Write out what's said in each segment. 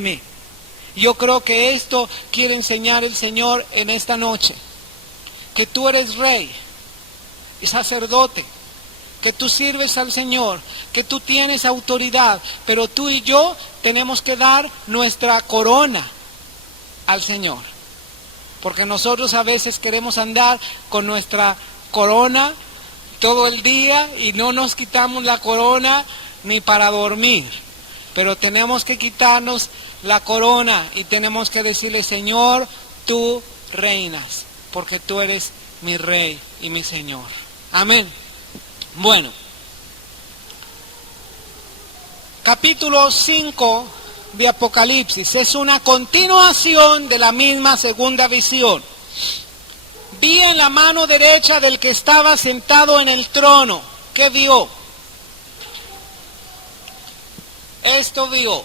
mí. Yo creo que esto quiere enseñar el Señor en esta noche. Que tú eres rey y sacerdote, que tú sirves al Señor, que tú tienes autoridad, pero tú y yo tenemos que dar nuestra corona al Señor. Porque nosotros a veces queremos andar con nuestra corona todo el día y no nos quitamos la corona ni para dormir. Pero tenemos que quitarnos la corona y tenemos que decirle: Señor, tú reinas, porque tú eres mi rey y mi Señor. Amén. Bueno, capítulo 5 de Apocalipsis es una continuación de la misma segunda visión. Vi en la mano derecha del que estaba sentado en el trono. ¿Qué vio? Esto vio.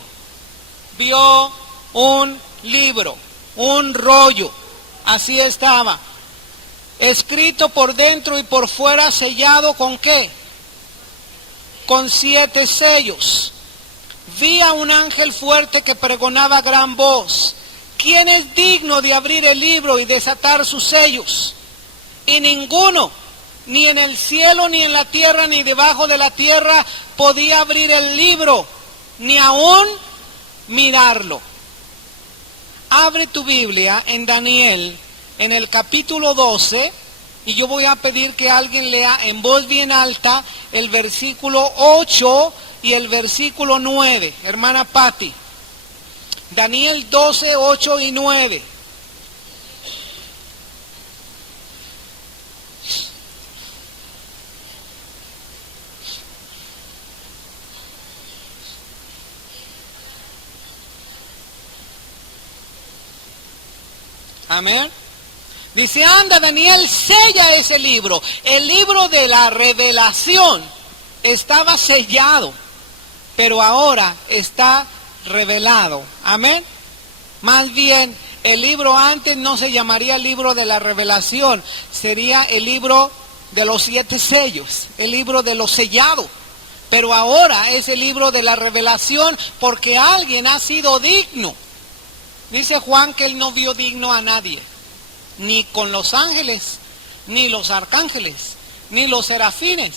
Vio un libro, un rollo, así estaba, escrito por dentro y por fuera, sellado ¿con qué? Con 7 sellos. Vi a un ángel fuerte que pregonaba a gran voz: ¿quién es digno de abrir el libro y desatar sus sellos? Y ninguno, ni en el cielo, ni en la tierra, ni debajo de la tierra, podía abrir el libro, ni aún mirarlo. Abre tu Biblia en Daniel, en el capítulo 12, y yo voy a pedir que alguien lea en voz bien alta el versículo 8 y el versículo 9. Hermana Patti, Daniel 12, 8 y 9. Amén. Dice: anda, Daniel, sella ese libro. El libro de la revelación estaba sellado, pero ahora está revelado. Amén. Más bien, el libro antes no se llamaría el libro de la revelación, sería el libro de los 7 sellos, el libro de los sellados. Pero ahora es el libro de la revelación, porque alguien ha sido digno. Dice Juan que él no vio digno a nadie, ni con los ángeles, ni los arcángeles, ni los serafines,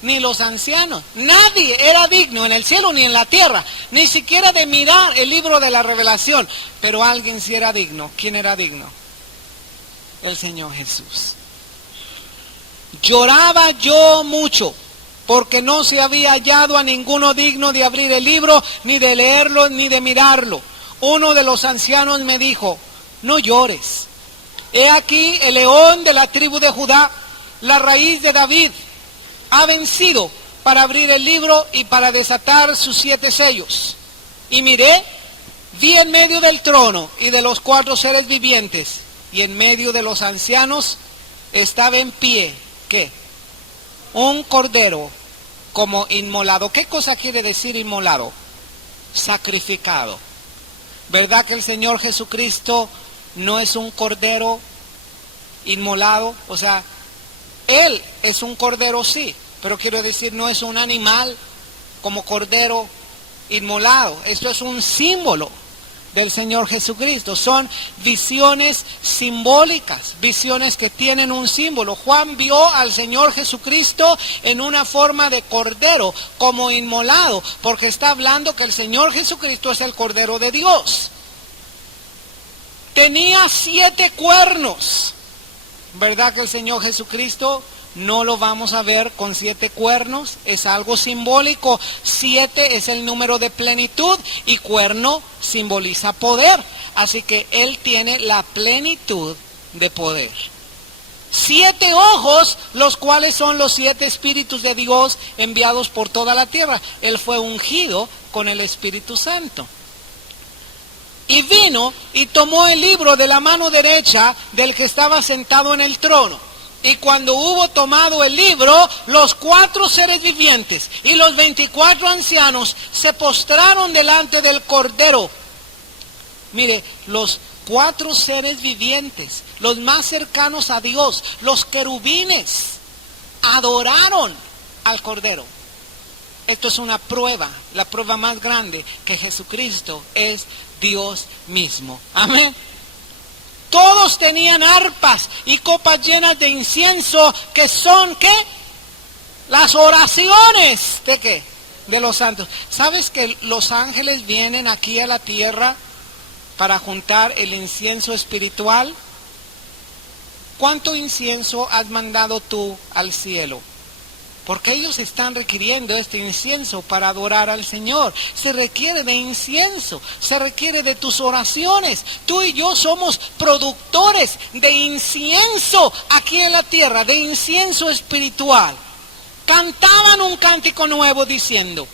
ni los ancianos. Nadie era digno en el cielo ni en la tierra, ni siquiera de mirar el libro de la revelación. Pero alguien sí era digno. ¿Quién era digno? El Señor Jesús. Lloraba yo mucho, porque no se había hallado a ninguno digno de abrir el libro, ni de leerlo, ni de mirarlo. Uno de los ancianos me dijo: no llores. He aquí el león de la tribu de Judá, la raíz de David, ha vencido para abrir el libro y para desatar sus 7 sellos. Y miré, vi en medio del trono y de los 4 seres vivientes, y en medio de los ancianos estaba en pie, ¿qué? Un cordero como inmolado. ¿Qué cosa quiere decir inmolado? Sacrificado. ¿Verdad que el Señor Jesucristo no es un cordero inmolado? O sea, Él es un cordero, sí, pero quiero decir, no es un animal como cordero inmolado. Esto es un símbolo del Señor Jesucristo. Son visiones simbólicas, visiones que tienen un símbolo. Juan vio al Señor Jesucristo en una forma de cordero, como inmolado, porque está hablando que el Señor Jesucristo es el Cordero de Dios. Tenía 7 cuernos. ¿Verdad que el Señor Jesucristo no lo vamos a ver con 7 cuernos? Es algo simbólico. 7 es el número de plenitud y cuerno simboliza poder. Así que Él tiene la plenitud de poder. 7 ojos, los cuales son los 7 espíritus de Dios enviados por toda la tierra. Él fue ungido con el Espíritu Santo. Y vino y tomó el libro de la mano derecha del que estaba sentado en el trono. Y cuando hubo tomado el libro, los 4 seres vivientes y los 24 ancianos se postraron delante del Cordero. Mire, los 4 seres vivientes, los más cercanos a Dios, los querubines, adoraron al Cordero. Esto es una prueba, la prueba más grande, que Jesucristo es Dios mismo. Amén. Todos tenían arpas y copas llenas de incienso, que son, ¿qué? Las oraciones, ¿de qué? De los santos. ¿Sabes que los ángeles vienen aquí a la tierra para juntar el incienso espiritual? ¿Cuánto incienso has mandado tú al cielo? Porque ellos están requiriendo este incienso para adorar al Señor. Se requiere de incienso, se requiere de tus oraciones. Tú y yo somos productores de incienso aquí en la tierra, de incienso espiritual. Cantaban un cántico nuevo diciendo: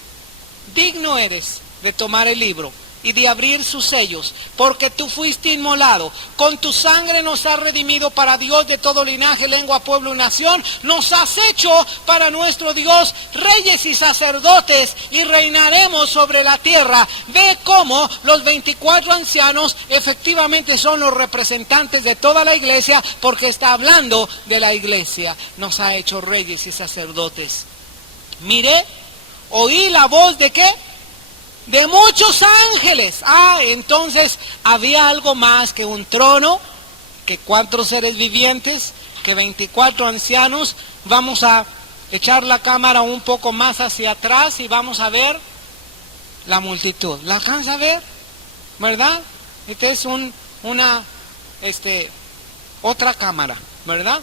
digno eres de tomar el libro y de abrir sus sellos, porque tú fuiste inmolado, con tu sangre nos has redimido para Dios de todo linaje, lengua, pueblo y nación, nos has hecho para nuestro Dios reyes y sacerdotes, y reinaremos sobre la tierra. Ve cómo los 24 ancianos efectivamente son los representantes de toda la iglesia, porque está hablando de la iglesia. Nos ha hecho reyes y sacerdotes. Miré, oí la voz de ¿qué? De muchos ángeles. Entonces había algo más que un trono, que 4 seres vivientes, que 24 ancianos. Vamos a echar la cámara un poco más hacia atrás y vamos a ver la multitud. ¿La alcanza a ver? ¿Verdad? Esta es otra cámara, ¿verdad?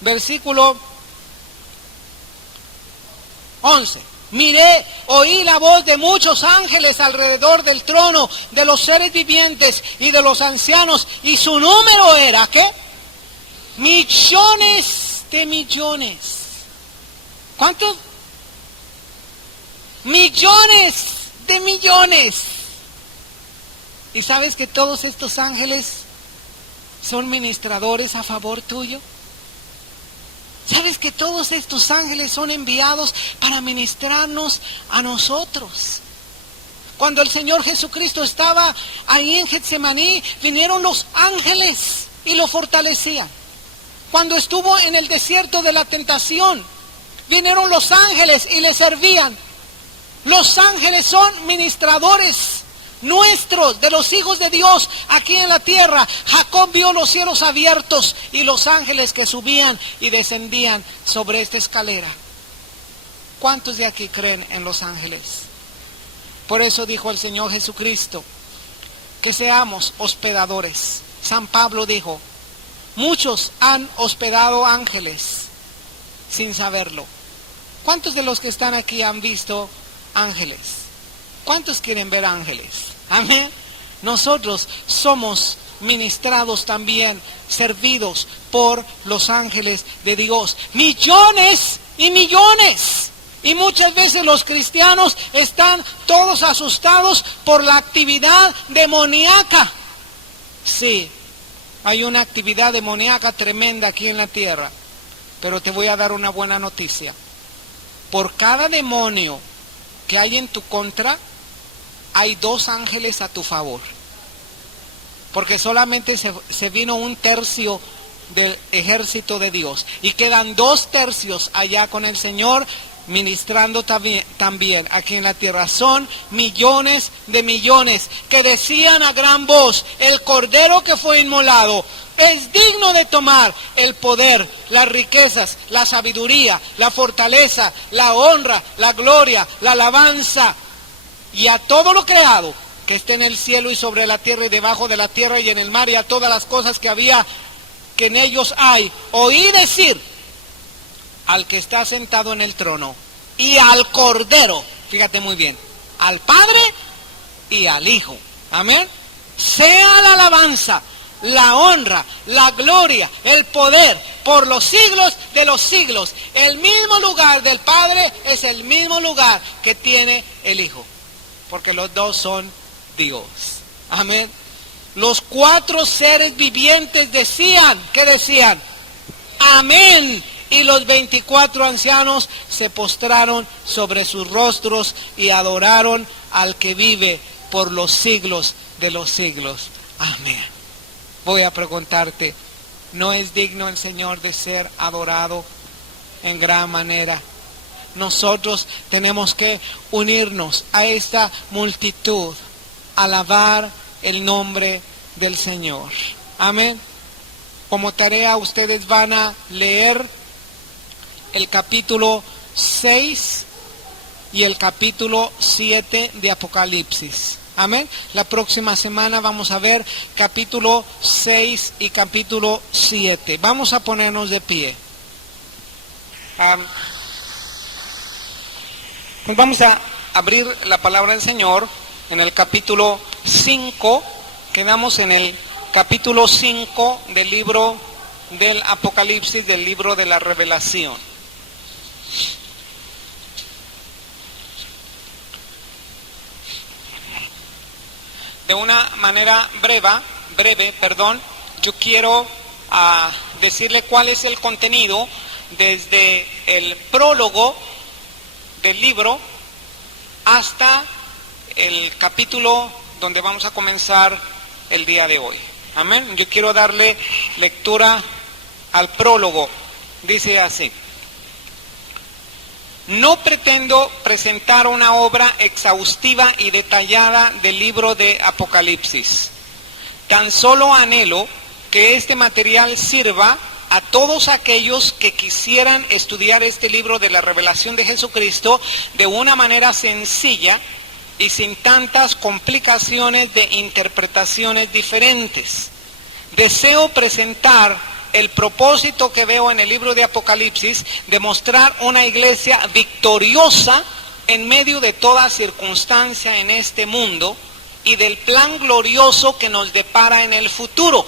Versículo 11. Miré, oí la voz de muchos ángeles alrededor del trono, de los seres vivientes y de los ancianos, y su número era, ¿qué? Millones de millones. ¿Cuántos? Millones de millones. ¿Y sabes que todos estos ángeles son ministradores a favor tuyo? ¿Sabes que todos estos ángeles son enviados para ministrarnos a nosotros? Cuando el Señor Jesucristo estaba ahí en Getsemaní, vinieron los ángeles y lo fortalecían. Cuando estuvo en el desierto de la tentación, vinieron los ángeles y le servían. Los ángeles son ministradores nuestros, de los hijos de Dios aquí en la tierra. Jacob vio los cielos abiertos y los ángeles que subían y descendían sobre esta escalera. ¿Cuántos de aquí creen en los ángeles? Por eso dijo el Señor Jesucristo que seamos hospedadores. San Pablo dijo: muchos han hospedado ángeles sin saberlo. ¿Cuántos de los que están aquí han visto ángeles? ¿Cuántos quieren ver ángeles? Amén. Nosotros somos ministrados también, servidos por los ángeles de Dios. Millones y millones. Y muchas veces los cristianos están todos asustados por la actividad demoníaca. Sí, hay una actividad demoníaca tremenda aquí en la tierra. Pero te voy a dar una buena noticia. Por cada demonio que hay en tu contra, hay 2 ángeles a tu favor. Porque solamente se vino 1/3 del ejército de Dios. Y quedan 2/3 allá con el Señor, ministrando también aquí en la tierra. Son millones de millones que decían a gran voz: el Cordero que fue inmolado es digno de tomar el poder, las riquezas, la sabiduría, la fortaleza, la honra, la gloria, la alabanza. Y a todo lo creado que esté en el cielo y sobre la tierra y debajo de la tierra y en el mar, y a todas las cosas que había, que en ellos hay, oí decir al que está sentado en el trono y al Cordero, fíjate muy bien, al Padre y al Hijo, amén, sea la alabanza, la honra, la gloria, el poder por los siglos de los siglos. El mismo lugar del Padre es el mismo lugar que tiene el Hijo, porque los 2 son Dios. Amén. Los 4 seres vivientes decían, ¿qué decían? Amén. Y los 24 ancianos se postraron sobre sus rostros y adoraron al que vive por los siglos de los siglos. Amén. Voy a preguntarte, ¿no es digno el Señor de ser adorado en gran manera? nosotros tenemos que unirnos a esta multitud, alabar el nombre del Señor. Amén. Como tarea ustedes van a leer el capítulo 6 y el capítulo 7 de Apocalipsis. Amén. La próxima semana vamos a ver capítulo 6 y capítulo 7. Vamos a ponernos de pie. Pues vamos a abrir la palabra del Señor en el capítulo 5. Quedamos en el capítulo 5 del libro del Apocalipsis, del libro de la Revelación. De una manera breve, yo quiero decirle cuál es el contenido desde el prólogo del libro hasta el capítulo donde vamos a comenzar el día de hoy. Amén. Yo quiero darle lectura al prólogo. Dice así: no pretendo presentar una obra exhaustiva y detallada del libro de Apocalipsis. Tan solo anhelo que este material sirva a todos aquellos que quisieran estudiar este libro de la revelación de Jesucristo de una manera sencilla y sin tantas complicaciones de interpretaciones diferentes. Deseo presentar el propósito que veo en el libro de Apocalipsis de mostrar una iglesia victoriosa en medio de toda circunstancia en este mundo y del plan glorioso que nos depara en el futuro,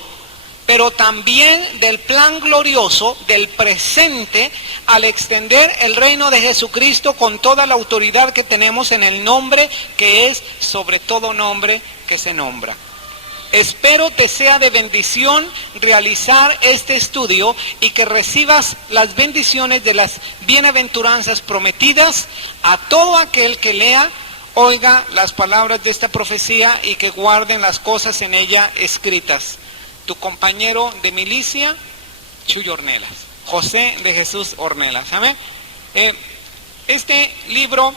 pero también del plan glorioso del presente al extender el reino de Jesucristo con toda la autoridad que tenemos en el nombre que es sobre todo nombre que se nombra. Espero te sea de bendición realizar este estudio y que recibas las bendiciones de las bienaventuranzas prometidas a todo aquel que lea, oiga las palabras de esta profecía y que guarden las cosas en ella escritas. Tu compañero de milicia, Chuy Ornelas, José de Jesús Ornelas. Amén. Este libro,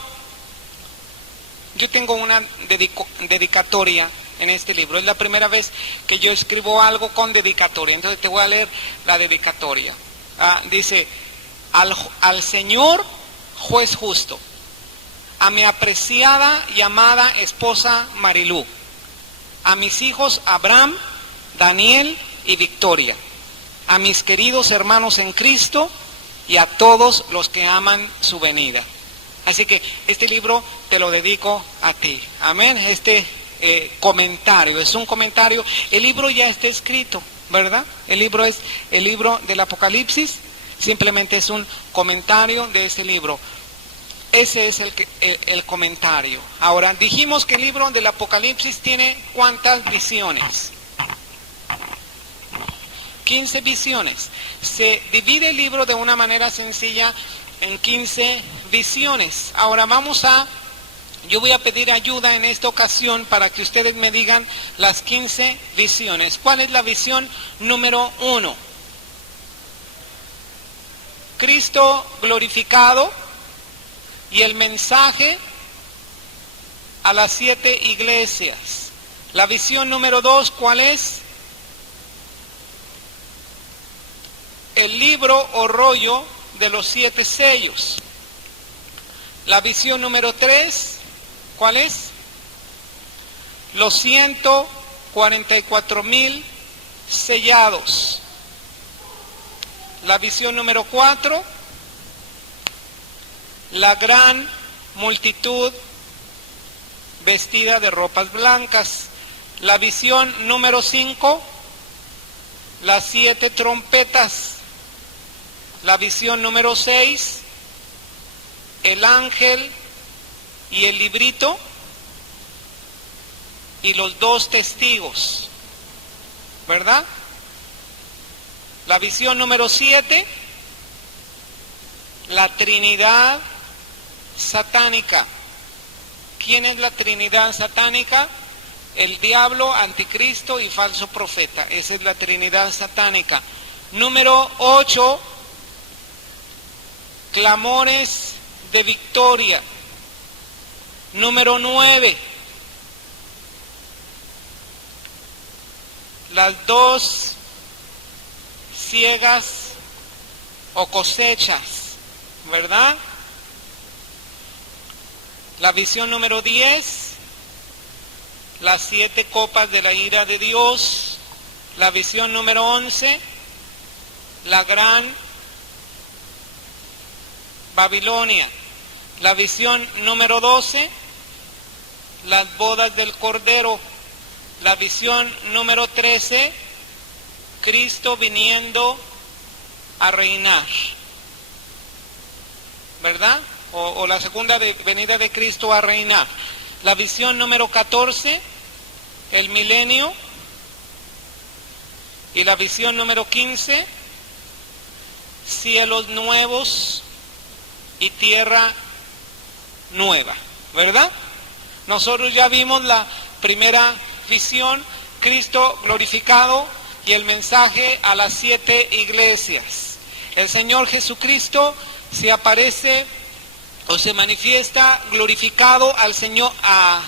yo tengo una dedicatoria en este libro. Es la primera vez que yo escribo algo con dedicatoria. Entonces te voy a leer la dedicatoria. Dice: al Señor juez justo, a mi apreciada y amada esposa Marilú, a mis hijos Abraham, Daniel y Victoria, a mis queridos hermanos en Cristo y a todos los que aman su venida. Así que este libro te lo dedico a ti. Amén. Comentario, es un comentario. El libro ya está escrito, ¿verdad? El libro es el libro del Apocalipsis, simplemente es un comentario de ese libro. Ese es el comentario. Ahora, dijimos que el libro del Apocalipsis tiene ¿cuántas visiones? 15 visiones. Se divide el libro de una manera sencilla en 15 visiones. Ahora yo voy a pedir ayuda en esta ocasión para que ustedes me digan las 15 visiones. ¿Cuál es la visión número 1? Cristo glorificado y el mensaje a las 7 iglesias. La visión número 2, ¿cuál es? El libro o rollo de los 7 sellos. La visión número 3, ¿cuál es? Los 144,000 sellados. La visión número 4, la gran multitud vestida de ropas blancas. La visión número 5, las 7 trompetas. La visión número 6, el ángel y el librito y los 2 testigos, ¿verdad? La visión número 7, la Trinidad satánica. ¿Quién es la Trinidad satánica? El diablo, anticristo y falso profeta. Esa es la Trinidad satánica. Número 8, clamores de victoria. Número 9. Las 2 ciegas o cosechas, ¿verdad? La visión número 10, las 7 copas de la ira de Dios. La visión número 11, la gran Babilonia. La visión número 12, las bodas del Cordero. La visión número 13, Cristo viniendo a reinar, ¿verdad? O la segunda venida de Cristo a reinar. La visión número 14, el milenio. Y la visión número 15, cielos nuevos y tierra nueva, ¿verdad? Nosotros ya vimos la primera visión, Cristo glorificado y el mensaje a las 7 iglesias. El Señor Jesucristo se aparece o se manifiesta glorificado a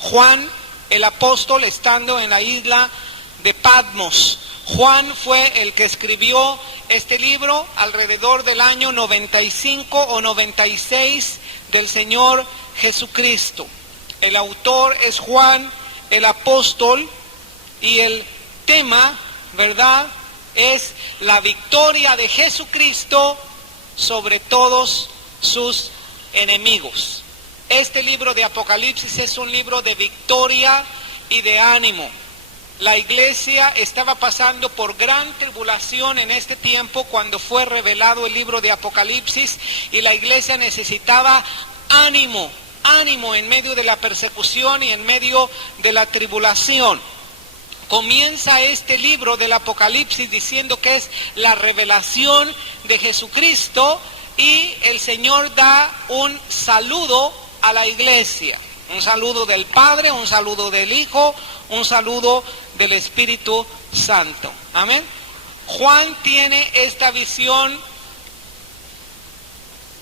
Juan el apóstol estando en la isla de Patmos. Juan fue el que escribió este libro alrededor del año 95 o 96 del Señor Jesucristo. El autor es Juan el apóstol y el tema, ¿verdad?, es la victoria de Jesucristo sobre todos sus enemigos. Este libro de Apocalipsis es un libro de victoria y de ánimo. La iglesia estaba pasando por gran tribulación en este tiempo cuando fue revelado el libro de Apocalipsis, y la iglesia necesitaba ánimo en medio de la persecución y en medio de la tribulación. Comienza este libro del Apocalipsis diciendo que es la revelación de Jesucristo, y el Señor da un saludo a la iglesia, un saludo del Padre, un saludo del Hijo, un saludo del Espíritu Santo. Amén. Juan tiene esta visión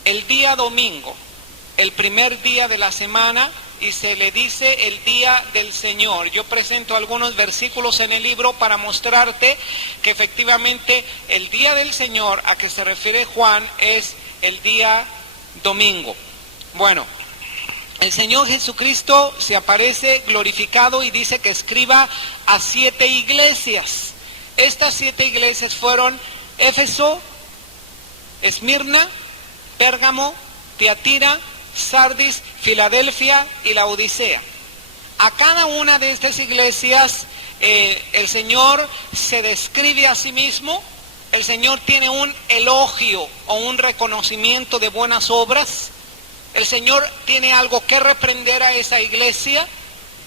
el día domingo, el primer día de la semana, y se le dice el día del Señor. Yo presento algunos versículos en el libro para mostrarte que efectivamente el día del Señor a que se refiere Juan es el día domingo. Bueno, el Señor Jesucristo se aparece glorificado y dice que escriba a 7 iglesias. Estas 7 iglesias fueron Éfeso, Esmirna, Pérgamo, Tiatira, Sardis, Filadelfia y la Odisea. A cada una de estas iglesias el Señor se describe a sí mismo. El Señor tiene un elogio o un reconocimiento de buenas obras. El Señor tiene algo que reprender a esa iglesia.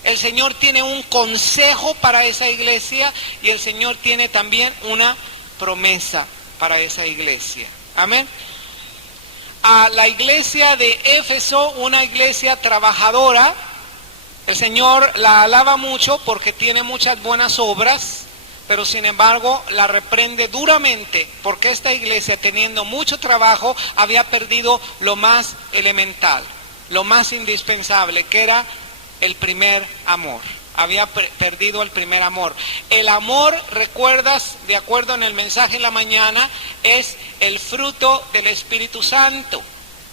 El Señor tiene un consejo para esa iglesia, y el Señor tiene también una promesa para esa iglesia. Amén. A la iglesia de Éfeso, una iglesia trabajadora, el Señor la alaba mucho porque tiene muchas buenas obras, pero sin embargo la reprende duramente porque esta iglesia, teniendo mucho trabajo, había perdido lo más elemental, lo más indispensable, que era el primer amor. Había perdido el primer amor. El amor, recuerdas, de acuerdo en el mensaje en la mañana, es el fruto del Espíritu Santo.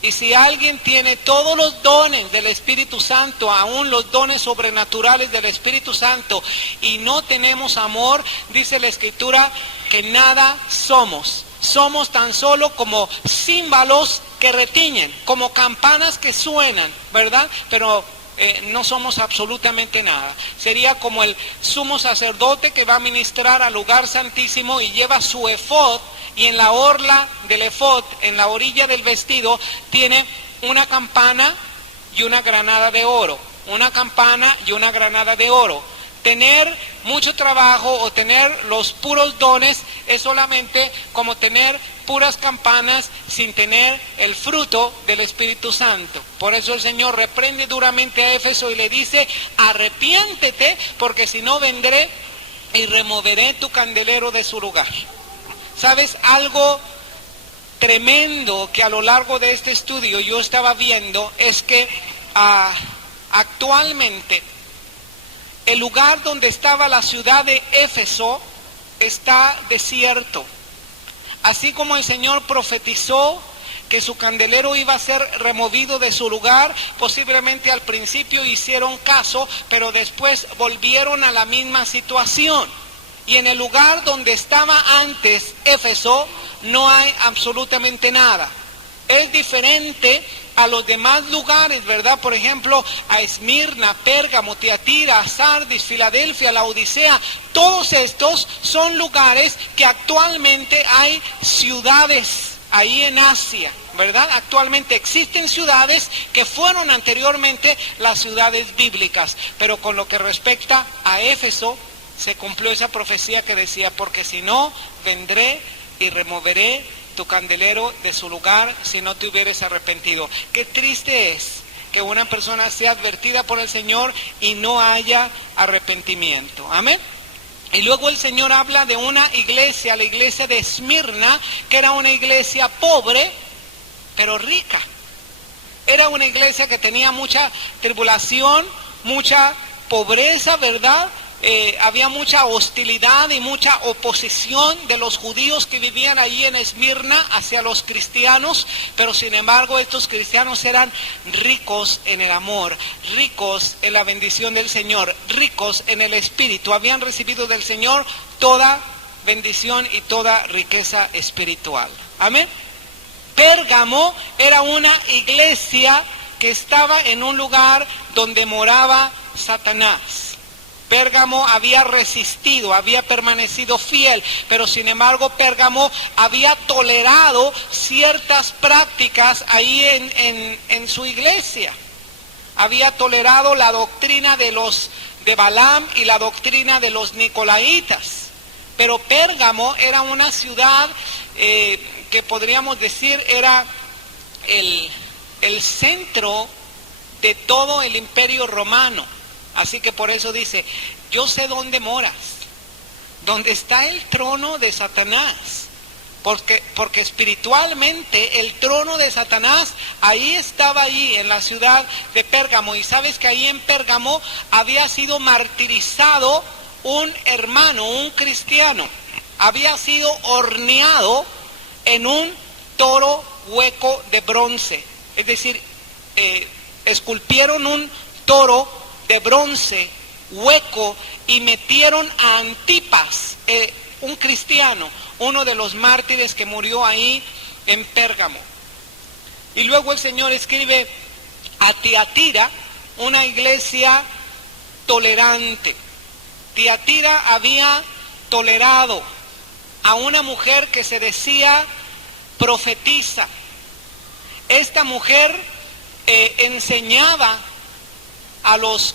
Y si alguien tiene todos los dones del Espíritu Santo, aún los dones sobrenaturales del Espíritu Santo, y no tenemos amor, dice la Escritura que nada somos. Somos tan solo como címbalos que retiñen, como campanas que suenan, ¿verdad? Pero no somos absolutamente nada. Sería como el sumo sacerdote que va a ministrar al lugar santísimo y lleva su efod, y en la orla del efod, en la orilla del vestido, tiene una campana y una granada de oro. Una campana y una granada de oro. Tener mucho trabajo o tener los puros dones es solamente como tener puras campanas sin tener el fruto del Espíritu Santo. Por eso el Señor reprende duramente a Éfeso y le dice: arrepiéntete, porque si no vendré y removeré tu candelero de su lugar. ¿Sabes algo tremendo que a lo largo de este estudio yo estaba viendo es que actualmente el lugar donde estaba la ciudad de Éfeso está desierto. Así como el Señor profetizó que su candelero iba a ser removido de su lugar, posiblemente al principio hicieron caso, pero después volvieron a la misma situación. Y en el lugar donde estaba antes Éfeso no hay absolutamente nada. Es diferente a los demás lugares, ¿verdad? Por ejemplo, a Esmirna, Pérgamo, Tiatira, Sardis, Filadelfia, Laodicea. Todos estos son lugares que actualmente hay ciudades ahí en Asia, ¿verdad? Actualmente existen ciudades que fueron anteriormente las ciudades bíblicas, pero con lo que respecta a Éfeso, se cumplió esa profecía que decía, porque si no, vendré y removeré tu candelero de su lugar si no te hubieres arrepentido. Qué triste es que una persona sea advertida por el Señor y no haya arrepentimiento. Amén. Y luego el Señor habla de una iglesia, la iglesia de Esmirna, que era una iglesia pobre, pero rica. Era una iglesia que tenía mucha tribulación, mucha pobreza, ¿verdad? Había mucha hostilidad y mucha oposición de los judíos que vivían allí en Esmirna hacia los cristianos, pero sin embargo estos cristianos eran ricos en el amor, ricos en la bendición del Señor, ricos en el Espíritu, habían recibido del Señor toda bendición y toda riqueza espiritual. Amén. Pérgamo era una iglesia que estaba en un lugar donde moraba Satanás. Pérgamo había resistido, había permanecido fiel, pero sin embargo Pérgamo había tolerado ciertas prácticas ahí en su iglesia. Había tolerado la doctrina de Balaam y la doctrina de los nicolaitas. Pero Pérgamo era una ciudad que podríamos decir era el centro de todo el imperio romano. Así que por eso dice, yo sé dónde moras, donde está el trono de Satanás, porque espiritualmente el trono de Satanás ahí estaba, ahí en la ciudad de Pérgamo. Y sabes que ahí en Pérgamo había sido martirizado un hermano, un cristiano, había sido horneado en un toro hueco de bronce, es decir, esculpieron un toro de bronce hueco y metieron a Antipas, un cristiano, uno de los mártires que murió ahí en Pérgamo. Y luego el Señor escribe a Tiatira, una iglesia tolerante. Tiatira había tolerado a una mujer que se decía profetisa. Esta mujer enseñaba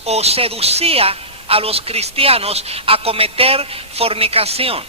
o seducía a los cristianos a cometer fornicación,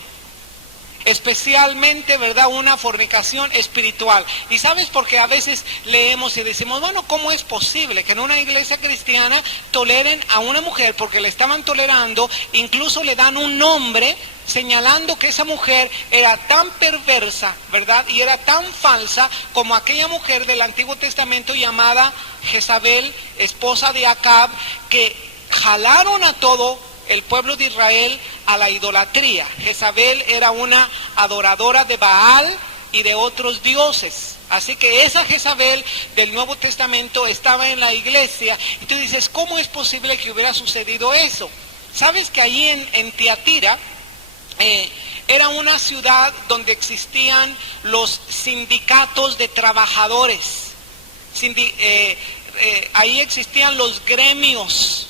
especialmente, ¿verdad?, una fornicación espiritual. Y sabes por qué a veces leemos y decimos, bueno, ¿cómo es posible que en una iglesia cristiana toleren a una mujer? Porque le estaban tolerando, incluso le dan un nombre señalando que esa mujer era tan perversa, ¿verdad?, y era tan falsa como aquella mujer del Antiguo Testamento llamada Jezabel, esposa de Acab, que jalaron a todo el pueblo de Israel a la idolatría. Jezabel era una adoradora de Baal y de otros dioses. Así que esa Jezabel del Nuevo Testamento estaba en la iglesia. Y tú dices, ¿cómo es posible que hubiera sucedido eso? ¿Sabes que ahí en Tiatira era una ciudad donde existían los sindicatos de trabajadores? Ahí existían los gremios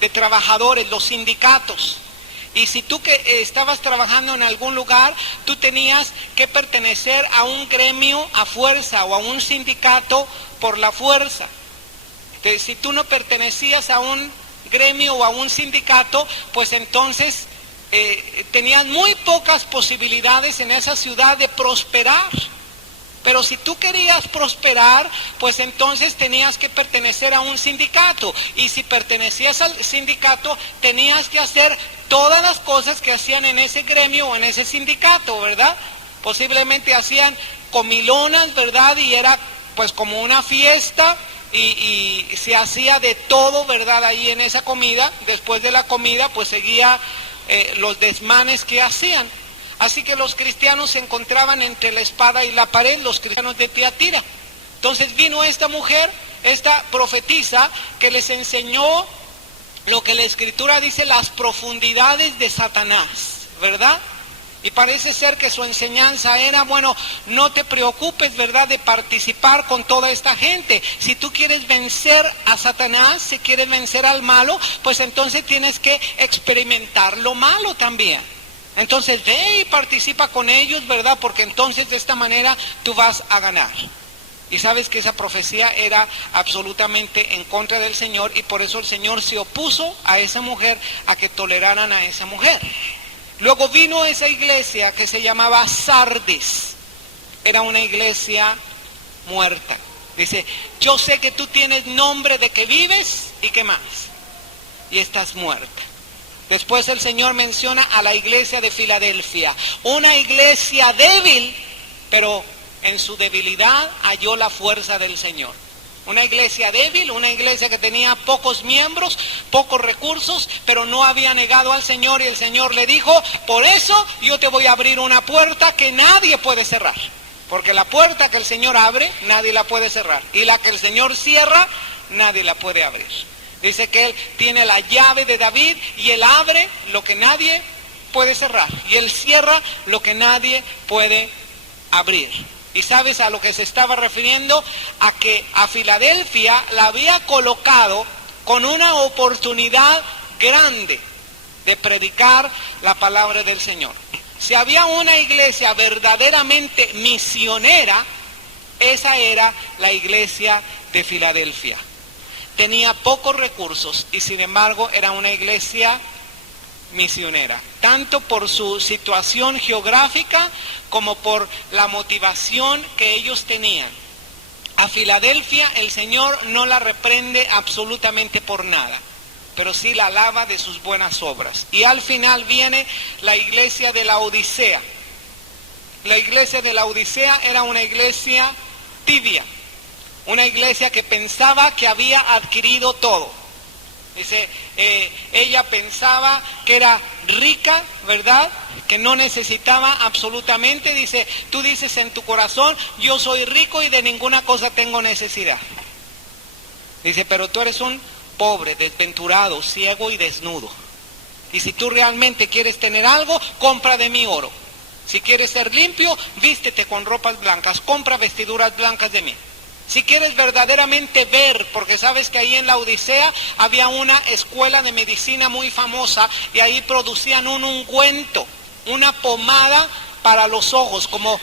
de trabajadores, los sindicatos. Y si tú estabas trabajando en algún lugar, tú tenías que pertenecer a un gremio a fuerza o a un sindicato por la fuerza. Entonces, si tú no pertenecías a un gremio o a un sindicato, pues entonces tenías muy pocas posibilidades en esa ciudad de prosperar. Pero si tú querías prosperar, pues entonces tenías que pertenecer a un sindicato. Y si pertenecías al sindicato, tenías que hacer todas las cosas que hacían en ese gremio o en ese sindicato, ¿verdad? Posiblemente hacían comilonas, ¿verdad? Y era pues como una fiesta y se hacía de todo, ¿verdad? Ahí en esa comida. Después de la comida pues seguía los desmanes que hacían. Así que los cristianos se encontraban entre la espada y la pared, los cristianos de Tiatira. Entonces vino esta mujer, esta profetisa, que les enseñó lo que la Escritura dice, las profundidades de Satanás, ¿verdad? Y parece ser que su enseñanza era, bueno, no te preocupes, ¿verdad?, de participar con toda esta gente. Si tú quieres vencer a Satanás, si quieres vencer al malo, pues entonces tienes que experimentar lo malo también. Entonces ve y participa con ellos, ¿verdad? Porque entonces de esta manera tú vas a ganar. Y sabes que esa profecía era absolutamente en contra del Señor, y por eso el Señor se opuso a esa mujer, a que toleraran a esa mujer. Luego vino esa iglesia que se llamaba Sardis. Era una iglesia muerta. Dice, yo sé que tú tienes nombre de que vives y qué más. Y estás muerta. Después el Señor menciona a la iglesia de Filadelfia. Una iglesia débil, pero en su debilidad halló la fuerza del Señor. Una iglesia débil, una iglesia que tenía pocos miembros, pocos recursos, pero no había negado al Señor, y el Señor le dijo, por eso yo te voy a abrir una puerta que nadie puede cerrar. Porque la puerta que el Señor abre, nadie la puede cerrar. Y la que el Señor cierra, nadie la puede abrir. Dice que Él tiene la llave de David y Él abre lo que nadie puede cerrar. Y Él cierra lo que nadie puede abrir. ¿Y sabes a lo que se estaba refiriendo? A que a Filadelfia la había colocado con una oportunidad grande de predicar la palabra del Señor. Si había una iglesia verdaderamente misionera, esa era la iglesia de Filadelfia. Tenía pocos recursos y sin embargo era una iglesia misionera, tanto por su situación geográfica como por la motivación que ellos tenían. A Filadelfia el Señor no la reprende absolutamente por nada, pero sí la alaba de sus buenas obras. Y al final viene la iglesia de la Odisea. La iglesia de la Odisea era una iglesia tibia, una iglesia que pensaba que había adquirido todo. Dice, ella pensaba que era rica, ¿verdad?, que no necesitaba absolutamente. Dice, tú dices en tu corazón, yo soy rico y de ninguna cosa tengo necesidad. Dice, pero tú eres un pobre, desventurado, ciego y desnudo. Y si tú realmente quieres tener algo, compra de mí oro. Si quieres ser limpio, vístete con ropas blancas, compra vestiduras blancas de mí. Si quieres verdaderamente ver, porque sabes que ahí en la Odisea había una escuela de medicina muy famosa y ahí producían un ungüento, una pomada para los ojos, como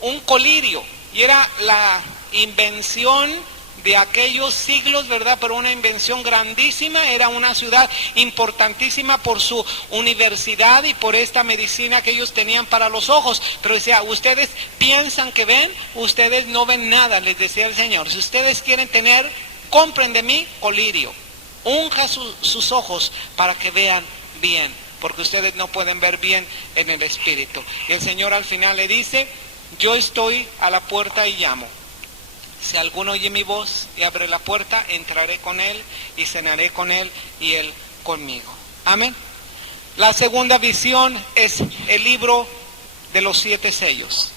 un colirio, y era la invención de aquellos siglos, ¿verdad? Pero una invención grandísima. Era una ciudad importantísima por su universidad y por esta medicina que ellos tenían para los ojos. Pero decía, ustedes piensan que ven, ustedes no ven nada, les decía el Señor. Si ustedes quieren tener, compren de mí colirio, unja sus ojos para que vean bien, porque ustedes no pueden ver bien en el espíritu. Y el Señor al final le dice, yo estoy a la puerta y llamo. Si alguno oye mi voz y abre la puerta, entraré con él y cenaré con él y él conmigo. Amén. La segunda visión es el libro de los 7 sellos.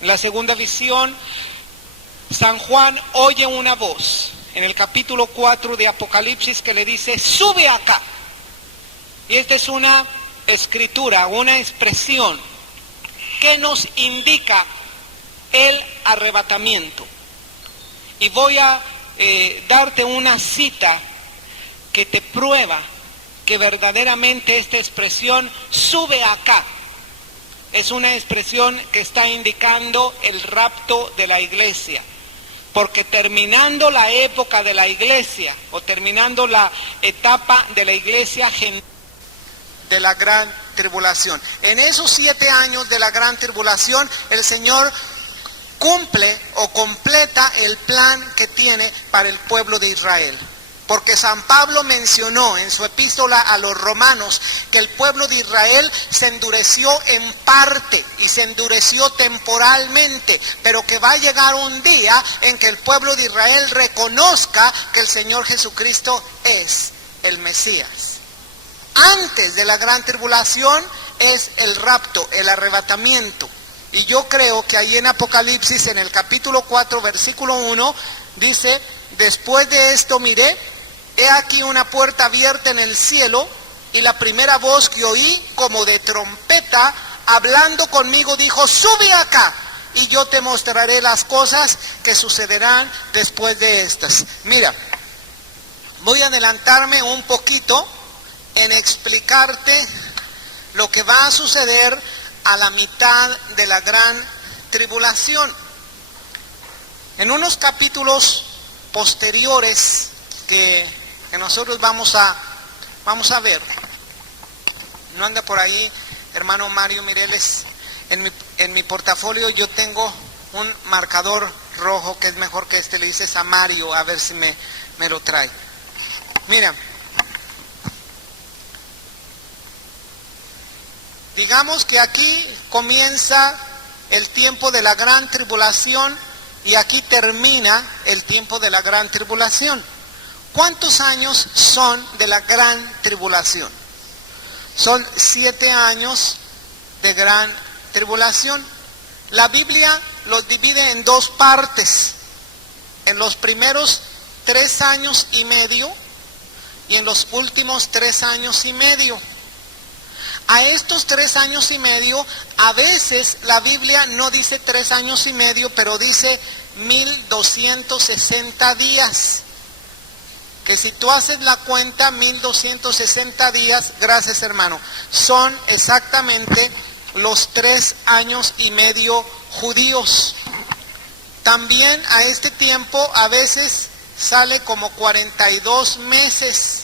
En la segunda visión, San Juan oye una voz en el capítulo 4 de Apocalipsis que le dice, sube acá. Y esta es una escritura, una expresión que nos indica el arrebatamiento. Y voy a darte una cita que te prueba que verdaderamente esta expresión, sube acá, es una expresión que está indicando el rapto de la iglesia. Porque terminando la época de la iglesia, o terminando la etapa de la iglesia de la gran tribulación, en esos 7 años de la gran tribulación, el Señor cumple o completa el plan que tiene para el pueblo de Israel. Porque San Pablo mencionó en su epístola a los romanos que el pueblo de Israel se endureció en parte y se endureció temporalmente, pero que va a llegar un día en que el pueblo de Israel reconozca que el Señor Jesucristo es el Mesías. Antes de la gran tribulación es el rapto, el arrebatamiento. Y yo creo que ahí en Apocalipsis, en el capítulo 4, versículo 1, dice: después de esto miré, he aquí una puerta abierta en el cielo, y la primera voz que oí como de trompeta hablando conmigo dijo: sube acá y yo te mostraré las cosas que sucederán después de estas. Mira, voy a adelantarme un poquito en explicarte lo que va a suceder a la mitad de la gran tribulación. En unos capítulos posteriores que nosotros vamos a ver, no anda por ahí hermano Mario Mireles, en mi portafolio yo tengo un marcador rojo que es mejor que este, le dices a Mario a ver si me lo trae. Mira, digamos que aquí comienza el tiempo de la gran tribulación y aquí termina el tiempo de la gran tribulación. ¿Cuántos años son de la gran tribulación? Son 7 años de gran tribulación. La Biblia los divide en 2 partes. En los primeros 3 años y medio y en los últimos 3 años y medio. A estos 3 años y medio, a veces la Biblia no dice 3 años y medio, pero dice 1260 días. Que si tú haces la cuenta, 1260 días, gracias hermano, son exactamente los 3 años y medio judíos. También a este tiempo a veces sale como 42 meses.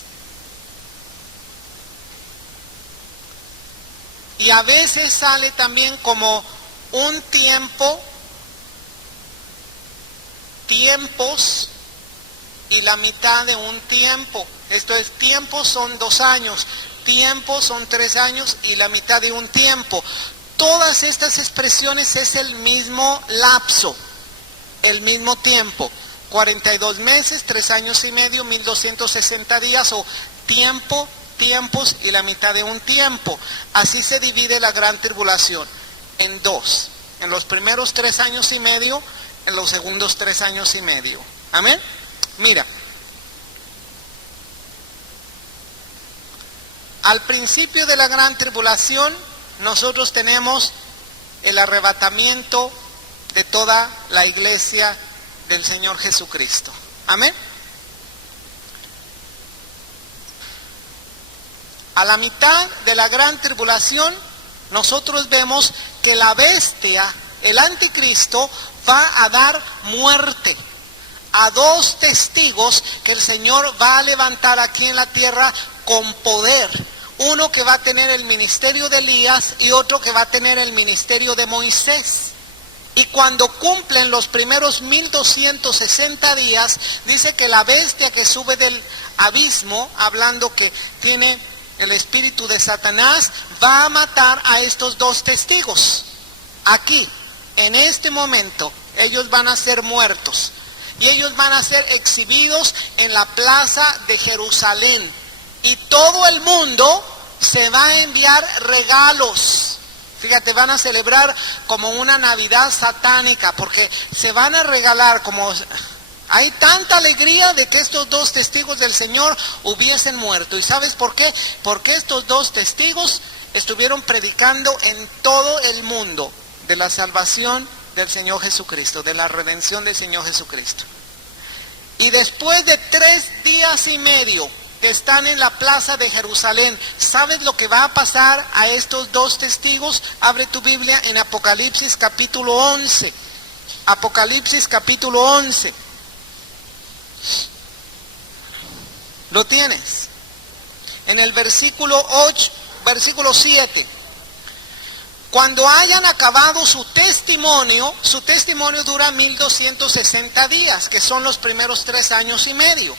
Y a veces sale también como un tiempo, tiempos y la mitad de un tiempo. Esto es, tiempos son 2 años, tiempos son 3 años y la mitad de un tiempo. Todas estas expresiones es el mismo lapso, el mismo tiempo. 42 meses, 3 años y medio, 1260 días o tiempo, tiempos y la mitad de un tiempo. Así se divide la gran tribulación en 2. En los primeros 3 años y medio, en los segundos 3 años y medio. Amén. Mira, al principio de la gran tribulación nosotros tenemos el arrebatamiento de toda la iglesia del Señor Jesucristo. Amén. A la mitad de la gran tribulación nosotros vemos que la bestia, el anticristo, va a dar muerte a 2 testigos que el Señor va a levantar aquí en la tierra con poder. Uno que va a tener el ministerio de Elías y otro que va a tener el ministerio de Moisés. Y cuando cumplen los primeros 1260 días, dice que la bestia que sube del abismo, hablando que tiene el espíritu de Satanás, va a matar a estos 2 testigos. Aquí, en este momento, ellos van a ser muertos. Y ellos van a ser exhibidos en la plaza de Jerusalén. Y todo el mundo se va a enviar regalos. Fíjate, van a celebrar como una Navidad satánica, porque se van a regalar como... Hay tanta alegría de que estos 2 testigos del Señor hubiesen muerto. ¿Y sabes por qué? Porque estos 2 testigos estuvieron predicando en todo el mundo de la salvación del Señor Jesucristo, de la redención del Señor Jesucristo. Y después de 3 días y medio que están en la plaza de Jerusalén, ¿sabes lo que va a pasar a estos 2 testigos? Abre tu Biblia en Apocalipsis capítulo 11. Apocalipsis capítulo 11. ¿Lo tienes? En el versículo 8, versículo 7. Cuando hayan acabado su testimonio dura 1260 días, que son los primeros 3 años y medio.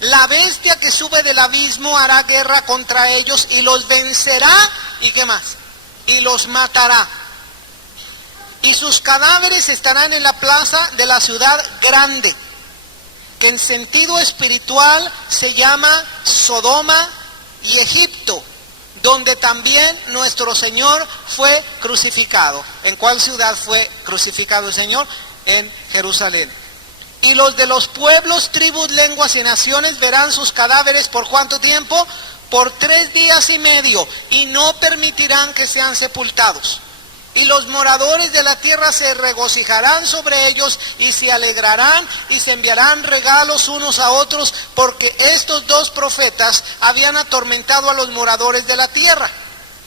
La bestia que sube del abismo hará guerra contra ellos y los vencerá. ¿Y qué más? Y los matará. Y sus cadáveres estarán en la plaza de la ciudad grande, que en sentido espiritual se llama Sodoma y Egipto, donde también nuestro Señor fue crucificado. ¿En cuál ciudad fue crucificado el Señor? En Jerusalén. Y los de los pueblos, tribus, lenguas y naciones verán sus cadáveres ¿por cuánto tiempo? Por 3 días y medio, y no permitirán que sean sepultados. Y los moradores de la tierra se regocijarán sobre ellos y se alegrarán y se enviarán regalos unos a otros, porque estos 2 profetas habían atormentado a los moradores de la tierra.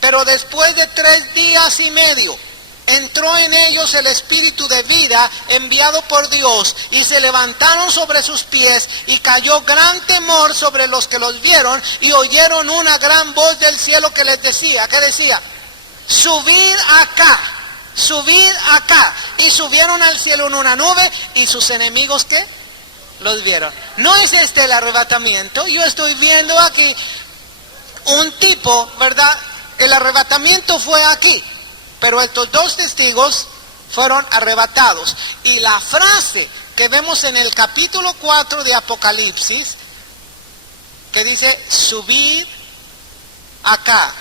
Pero después de 3 días y medio entró en ellos el espíritu de vida enviado por Dios, y se levantaron sobre sus pies, y cayó gran temor sobre los que los vieron, y oyeron una gran voz del cielo que les decía, ¿qué decía? Subid acá, subid acá. Y subieron al cielo en una nube, y sus enemigos, ¿qué? Los vieron. ¿No es este el arrebatamiento? Yo estoy viendo aquí un tipo, ¿verdad? El arrebatamiento fue aquí, pero estos 2 testigos fueron arrebatados. Y la frase que vemos en el capítulo 4 de Apocalipsis, que dice, subid acá,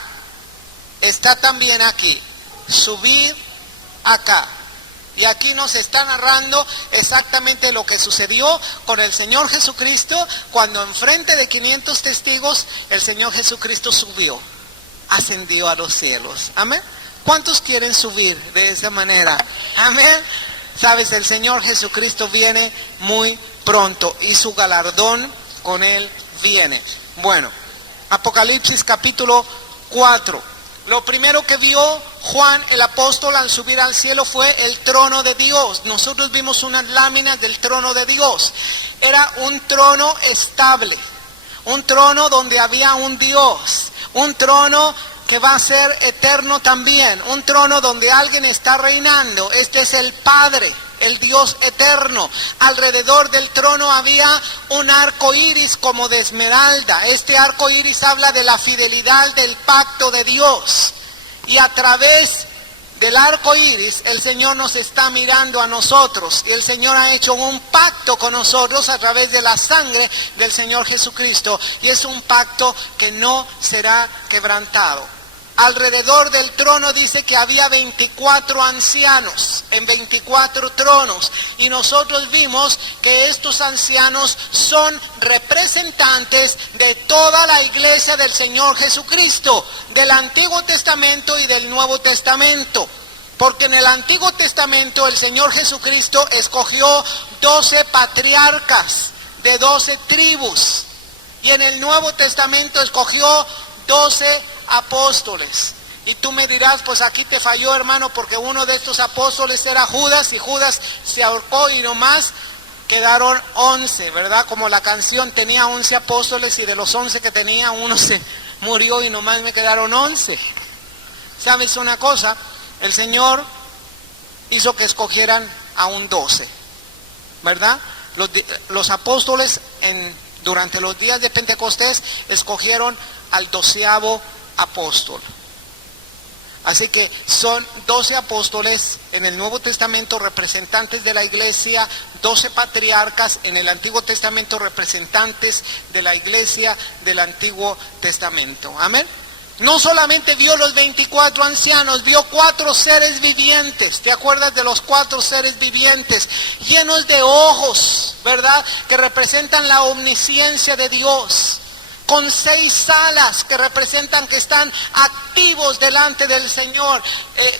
está también aquí, subir acá. Y aquí nos está narrando exactamente lo que sucedió con el Señor Jesucristo, cuando enfrente de 500 testigos, el Señor Jesucristo subió, ascendió a los cielos. Amén. ¿Cuántos quieren subir de esa manera? Amén. Sabes, el Señor Jesucristo viene muy pronto, y su galardón con Él viene. Bueno, Apocalipsis capítulo 4. Lo primero que vio Juan el apóstol al subir al cielo fue el trono de Dios. Nosotros vimos unas láminas del trono de Dios. Era un trono estable, un trono donde había un Dios, un trono que va a ser eterno también, un trono donde alguien está reinando. Este es el Padre, el Dios eterno. Alrededor del trono había un arco iris como de esmeralda. Este arco iris habla de la fidelidad del pacto de Dios. Y a través del arco iris el Señor nos está mirando a nosotros. Y el Señor ha hecho un pacto con nosotros a través de la sangre del Señor Jesucristo. Y es un pacto que no será quebrantado. Alrededor del trono dice que había 24 ancianos en 24 tronos, y nosotros vimos que estos ancianos son representantes de toda la iglesia del Señor Jesucristo, del Antiguo Testamento y del Nuevo Testamento. Porque en el Antiguo Testamento el Señor Jesucristo escogió 12 patriarcas de 12 tribus, y en el Nuevo Testamento escogió 12 apóstoles. Y tú me dirás, pues aquí te falló, hermano, porque uno de estos apóstoles era Judas, y Judas se ahorcó y nomás quedaron 11, ¿verdad? Como la canción, tenía 11 apóstoles y de los 11 que tenía, uno se murió y nomás me quedaron 11. ¿Sabes una cosa? El Señor hizo que escogieran a un 12, ¿verdad? Los apóstoles durante los días de Pentecostés escogieron al 12º apóstol. Así que son 12 apóstoles en el Nuevo Testamento, representantes de la iglesia, 12 patriarcas en el Antiguo Testamento, representantes de la iglesia del Antiguo Testamento. Amén. No solamente vio los 24 ancianos, vio 4 seres vivientes. ¿Te acuerdas de los 4 seres vivientes? Llenos de ojos, ¿verdad? Que representan la omnisciencia de Dios. Con 6 alas que representan que están activos delante del Señor.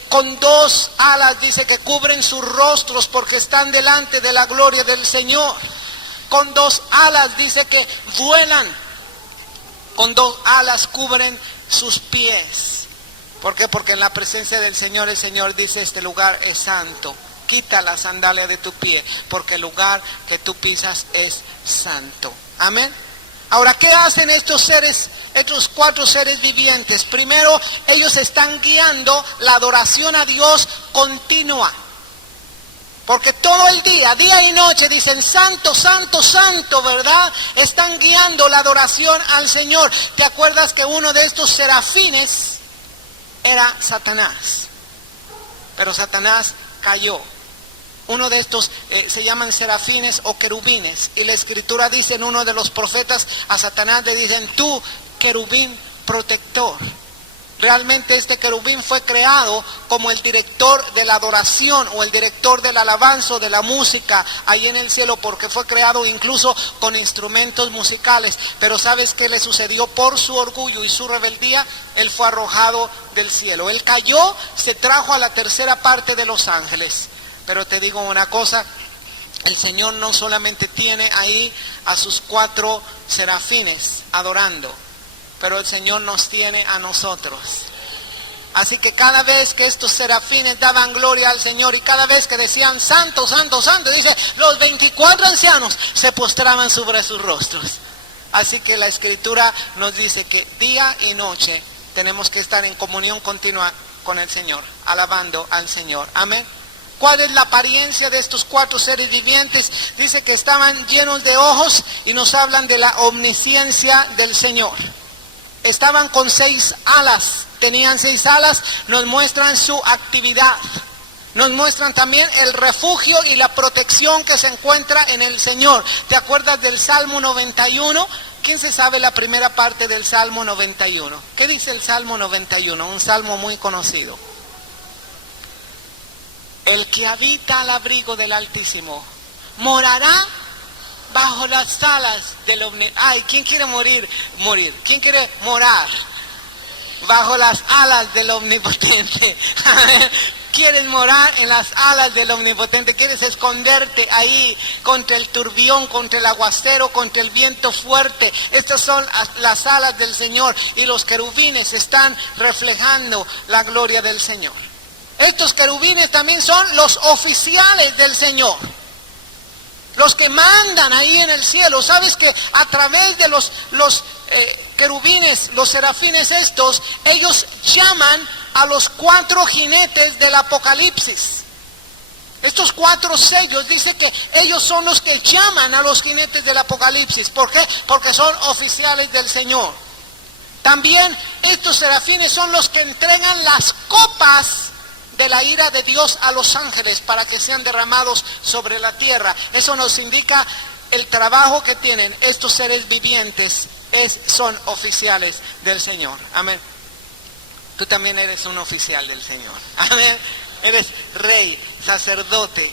Con 2 alas dice que cubren sus rostros porque están delante de la gloria del Señor. Con 2 alas dice que vuelan. Con 2 alas cubren sus pies. ¿Por qué? Porque en la presencia del Señor, el Señor dice: este lugar es santo. Quita la sandalia de tu pie, porque el lugar que tú pisas es santo. Amén. Ahora, ¿qué hacen estos 4 seres vivientes? Primero, ellos están guiando la adoración a Dios continua. Porque todo el día y noche dicen santo, santo, santo, ¿verdad? Están guiando la adoración al Señor. ¿Te acuerdas que uno de estos serafines era Satanás? Pero Satanás cayó. Uno de estos se llaman serafines o querubines. Y la Escritura dice en uno de los profetas, a Satanás le dicen, tú, querubín protector. Realmente este querubín fue creado como el director de la adoración o el director del alabanza o de la música ahí en el cielo, porque fue creado incluso con instrumentos musicales. Pero ¿sabes qué le sucedió? Por su orgullo y su rebeldía, él fue arrojado del cielo. Él cayó, se trajo a la tercera parte de los ángeles. Pero te digo una cosa, el Señor no solamente tiene ahí a sus 4 serafines adorando, pero el Señor nos tiene a nosotros. Así que cada vez que estos serafines daban gloria al Señor y cada vez que decían santo, santo, santo, dice, los 24 ancianos se postraban sobre sus rostros. Así que la Escritura nos dice que día y noche tenemos que estar en comunión continua con el Señor, alabando al Señor. Amén. ¿Cuál es la apariencia de estos 4 seres vivientes? Dice que estaban llenos de ojos y nos hablan de la omnisciencia del Señor. Estaban con 6 alas, tenían 6 alas, nos muestran su actividad. Nos muestran también el refugio y la protección que se encuentra en el Señor. ¿Te acuerdas del Salmo 91? ¿Quién se sabe la primera parte del Salmo 91? ¿Qué dice el Salmo 91? Un salmo muy conocido. El que habita al abrigo del Altísimo morará bajo las alas del Omnipotente. Ay, ¿quién quiere morir? ¿Quién quiere morar bajo las alas del Omnipotente? ¿Quieres morar en las alas del Omnipotente? ¿Quieres esconderte ahí contra el turbión, contra el aguacero, contra el viento fuerte? Estas son las alas del Señor y los querubines están reflejando la gloria del Señor. Estos querubines también son los oficiales del Señor, los que mandan ahí en el cielo. ¿Sabes que a través de los querubines, los serafines estos, ellos llaman a los 4 jinetes del Apocalipsis? Estos 4 sellos, dice que ellos son los que llaman a los jinetes del Apocalipsis. ¿Por qué? Porque son oficiales del Señor. También estos serafines son los que entregan las copas de la ira de Dios a los ángeles para que sean derramados sobre la tierra. Eso nos indica el trabajo que tienen estos seres vivientes. Son oficiales del Señor. Amén. Tú también eres un oficial del Señor. Amén. Eres rey, sacerdote.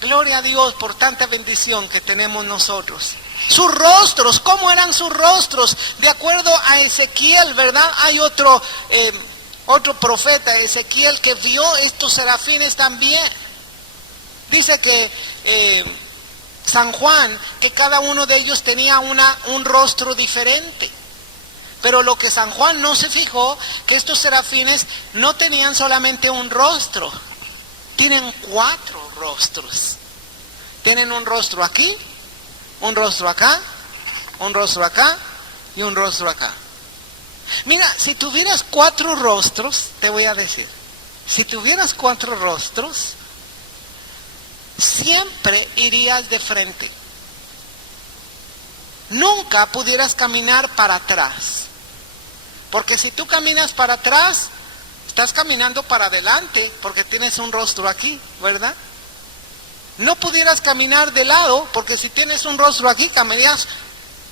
Gloria a Dios por tanta bendición que tenemos nosotros. Sus rostros, ¿cómo eran sus rostros? De acuerdo a Ezequiel, ¿verdad? Hay otro profeta, Ezequiel, que vio estos serafines también. Dice que San Juan, que cada uno de ellos tenía un rostro diferente. Pero lo que San Juan no se fijó, que estos serafines no tenían solamente un rostro, tienen 4 rostros. Tienen un rostro aquí, un rostro acá, un rostro acá y un rostro acá. Mira, si tuvieras 4 rostros, te voy a decir, si tuvieras 4 rostros, siempre irías de frente. Nunca pudieras caminar para atrás. Porque si tú caminas para atrás, estás caminando para adelante, porque tienes un rostro aquí, ¿verdad? No pudieras caminar de lado, porque si tienes un rostro aquí, caminarías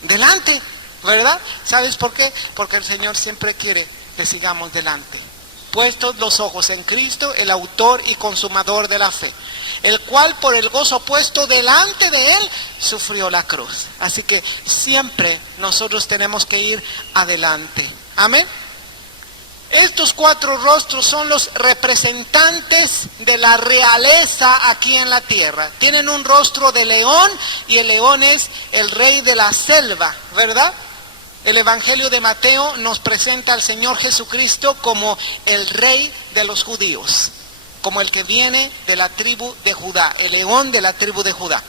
delante, ¿verdad? ¿Sabes por qué? Porque el Señor siempre quiere que sigamos delante. Puestos los ojos en Cristo, el autor y consumador de la fe, el cual por el gozo puesto delante de Él, sufrió la cruz. Así que siempre nosotros tenemos que ir adelante. Amén. Estos 4 rostros son los representantes de la realeza aquí en la tierra. Tienen un rostro de león y el león es el rey de la selva, ¿verdad? El Evangelio de Mateo nos presenta al Señor Jesucristo como el rey de los judíos, como el que viene de la tribu de Judá, el león de la tribu de Judá.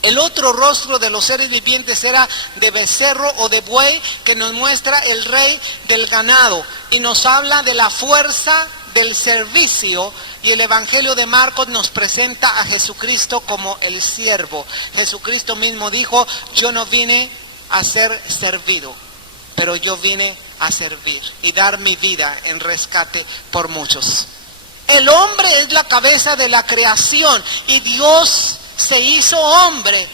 El otro rostro de los seres vivientes era de becerro o de buey, que nos muestra el rey del ganado y nos habla de la fuerza del servicio, y el Evangelio de Marcos nos presenta a Jesucristo como el siervo. Jesucristo mismo dijo: yo no vine a ser servido, pero yo vine a servir y dar mi vida en rescate por muchos. El hombre es la cabeza de la creación y Dios se hizo hombre,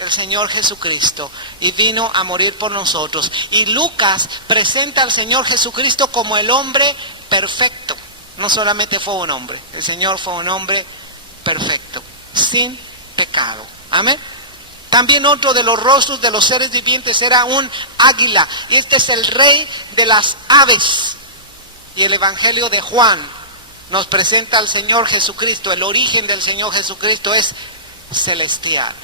el Señor Jesucristo, y vino a morir por nosotros. Y Lucas presenta al Señor Jesucristo como el hombre perfecto. No solamente fue un hombre, el Señor fue un hombre perfecto, sin pecado. Amén. También otro de los rostros de los seres vivientes era un águila, y este es el rey de las aves. Y el Evangelio de Juan nos presenta al Señor Jesucristo. El origen del Señor Jesucristo es celestial,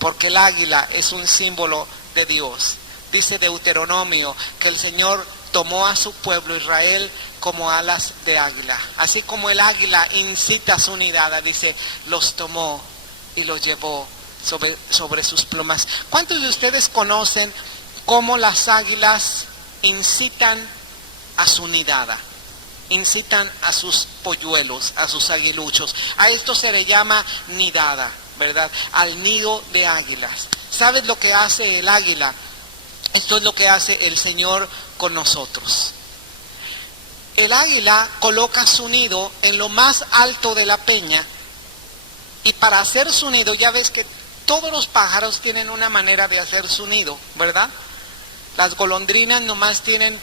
porque el águila es un símbolo de Dios. Dice Deuteronomio que el Señor tomó a su pueblo Israel como alas de águila. Así como el águila incita su nidada, dice, los tomó y los llevó sobre sus plumas. ¿Cuántos de ustedes conocen cómo las águilas incitan a su nidada? Incitan a sus polluelos, a sus aguiluchos. A esto se le llama nidada, ¿verdad? Al nido de águilas. ¿Sabes lo que hace el águila? Esto es lo que hace el Señor con nosotros. El águila coloca su nido en lo más alto de la peña, y para hacer su nido, ya ves que todos los pájaros tienen una manera de hacer su nido, ¿verdad? Las golondrinas nomás tienen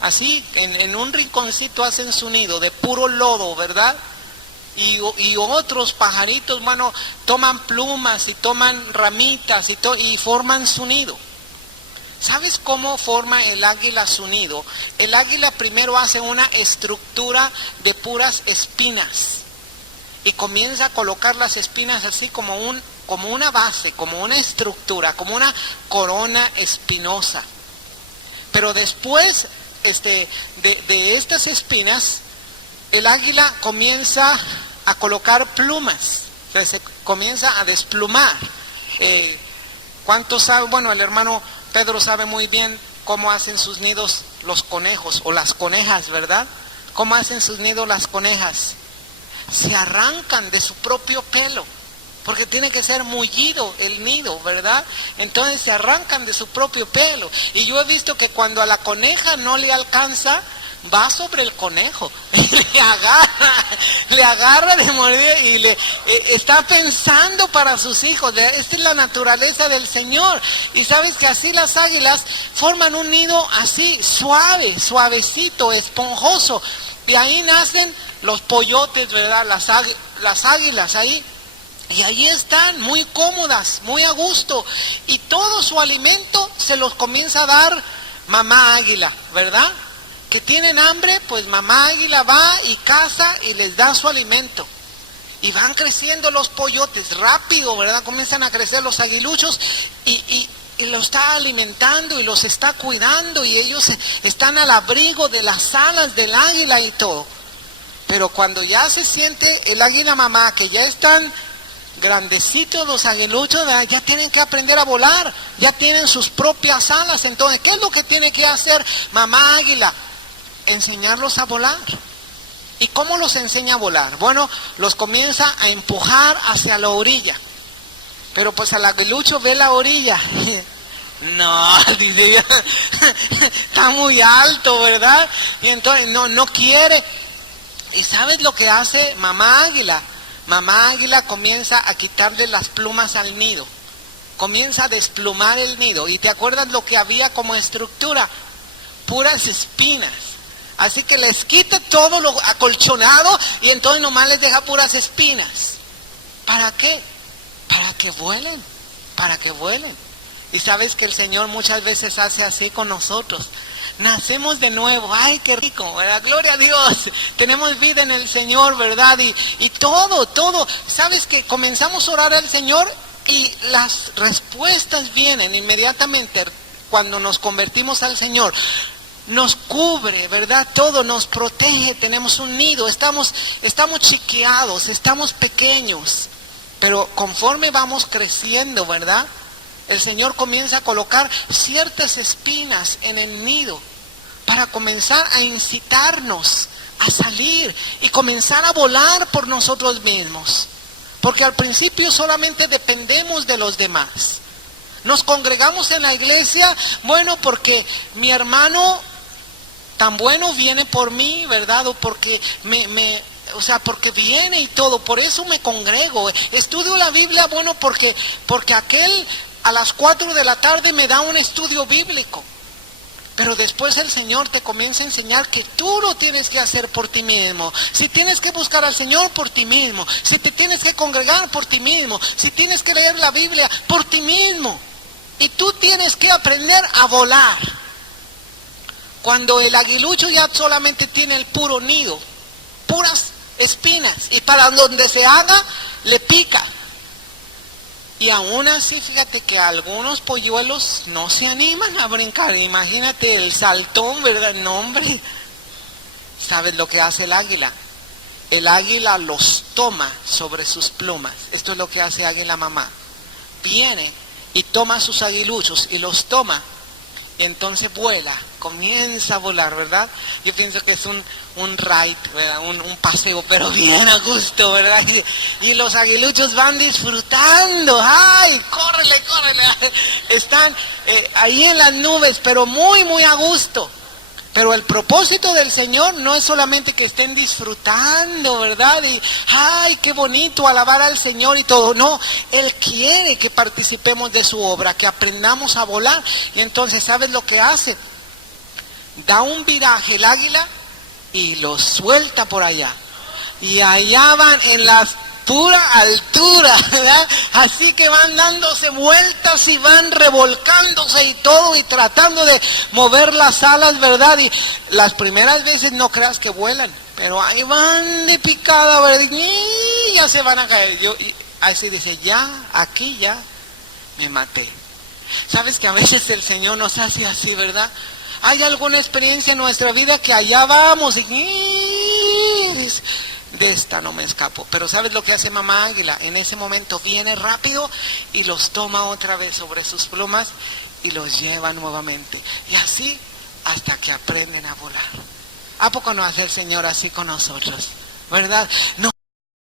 así, en un rinconcito hacen su nido de puro lodo, ¿verdad? Y otros pajaritos, bueno, toman plumas y toman ramitas y forman su nido. ¿Sabes cómo forma el águila su nido? El águila primero hace una estructura de puras espinas y comienza a colocar las espinas así como una base, como una estructura, como una corona espinosa. Pero después de estas espinas, el águila comienza a colocar plumas, o sea, se comienza a desplumar. ¿Cuántos saben? Bueno, el hermano Pedro sabe muy bien cómo hacen sus nidos los conejos o las conejas, ¿verdad? ¿Cómo hacen sus nidos las conejas? Se arrancan de su propio pelo, porque tiene que ser mullido el nido, ¿verdad? Entonces se arrancan de su propio pelo. Y yo he visto que cuando a la coneja no le alcanza, va sobre el conejo, y le agarra de mordida y le está pensando para sus hijos. Esta es la naturaleza del Señor. Y sabes que así las águilas forman un nido así, suave, suavecito, esponjoso. Y ahí nacen los pollotes, ¿verdad? Las águilas ahí. Y ahí están, muy cómodas, muy a gusto. Y todo su alimento se los comienza a dar mamá águila, ¿verdad? Que tienen hambre, pues mamá águila va y caza y les da su alimento. Y van creciendo los pollotes rápido, ¿verdad? Comienzan a crecer los aguiluchos y los está alimentando y los está cuidando, y ellos están al abrigo de las alas del águila y todo. Pero cuando ya se siente el águila mamá, que ya están grandecitos los aguiluchos, ¿verdad? Ya tienen que aprender a volar, ya tienen sus propias alas. Entonces, ¿qué es lo que tiene que hacer mamá águila? Enseñarlos a volar. ¿Y cómo los enseña a volar? Bueno, los comienza a empujar hacia la orilla. Pero pues el aguilucho ve la orilla. No, dice, está muy alto, ¿verdad? Y entonces no quiere. ¿Y sabes lo que hace mamá águila? Mamá águila comienza a quitarle las plumas al nido. Comienza a desplumar el nido. ¿Y te acuerdas lo que había como estructura? Puras espinas. Así que les quita todo lo acolchonado y entonces nomás les deja puras espinas. ¿Para qué? Para que vuelen, para que vuelen. Y sabes que el Señor muchas veces hace así con nosotros. Nacemos de nuevo, ay qué rico, ¿verdad? Gloria a Dios, tenemos vida en el Señor, ¿verdad? Y todo, sabes que comenzamos a orar al Señor y las respuestas vienen inmediatamente cuando nos convertimos al Señor. Nos cubre, ¿verdad? Todo nos protege, tenemos un nido, estamos chiqueados, estamos pequeños, pero conforme vamos creciendo, ¿verdad? El Señor comienza a colocar ciertas espinas en el nido para comenzar a incitarnos a salir y comenzar a volar por nosotros mismos. Porque al principio solamente dependemos de los demás. Nos congregamos en la iglesia, bueno, porque mi hermano tan bueno viene por mí, ¿verdad? O porque porque viene y todo, por eso me congrego. Estudio la Biblia, bueno, porque aquel a las 4 de la tarde me da un estudio bíblico. Pero después el Señor te comienza a enseñar que tú lo tienes que hacer por ti mismo. Si tienes que buscar al Señor por ti mismo, si te tienes que congregar por ti mismo, si tienes que leer la Biblia por ti mismo. Y tú tienes que aprender a volar. Cuando el aguilucho ya solamente tiene el puro nido, puras espinas, y para donde se haga, le pica. Y aún así, fíjate que algunos polluelos no se animan a brincar. Imagínate el saltón, ¿verdad? No, hombre. ¿Sabes lo que hace el águila? El águila los toma sobre sus plumas. Esto es lo que hace águila mamá. Viene y toma sus aguiluchos y los toma. Y entonces vuela, comienza a volar, ¿verdad? Yo pienso que es un ride, ¿verdad? Un paseo, pero bien a gusto, ¿verdad? Y los aguiluchos van disfrutando. ¡Ay, córrele, córrele! Están ahí en las nubes, pero muy, muy a gusto. Pero el propósito del Señor no es solamente que estén disfrutando, ¿verdad? Y, ¡ay, qué bonito alabar al Señor y todo! No, Él quiere que participemos de su obra, que aprendamos a volar. Y entonces, ¿sabes lo que hace? Da un viraje el águila y los suelta por allá. Y allá van en las pura altura, ¿verdad? Así que van dándose vueltas y van revolcándose y todo y tratando de mover las alas, ¿verdad? Y las primeras veces no creas que vuelan, pero ahí van de picada, ¿verdad? Y ya se van a caer. Y así dice, ya, aquí ya me maté. ¿Sabes que a veces el Señor nos hace así, verdad? Hay alguna experiencia en nuestra vida que allá vamos y de esta no me escapo. Pero ¿sabes lo que hace mamá águila? En ese momento viene rápido y los toma otra vez sobre sus plumas y los lleva nuevamente. Y así hasta que aprenden a volar. ¿A poco no hace el Señor así con nosotros? ¿Verdad? No.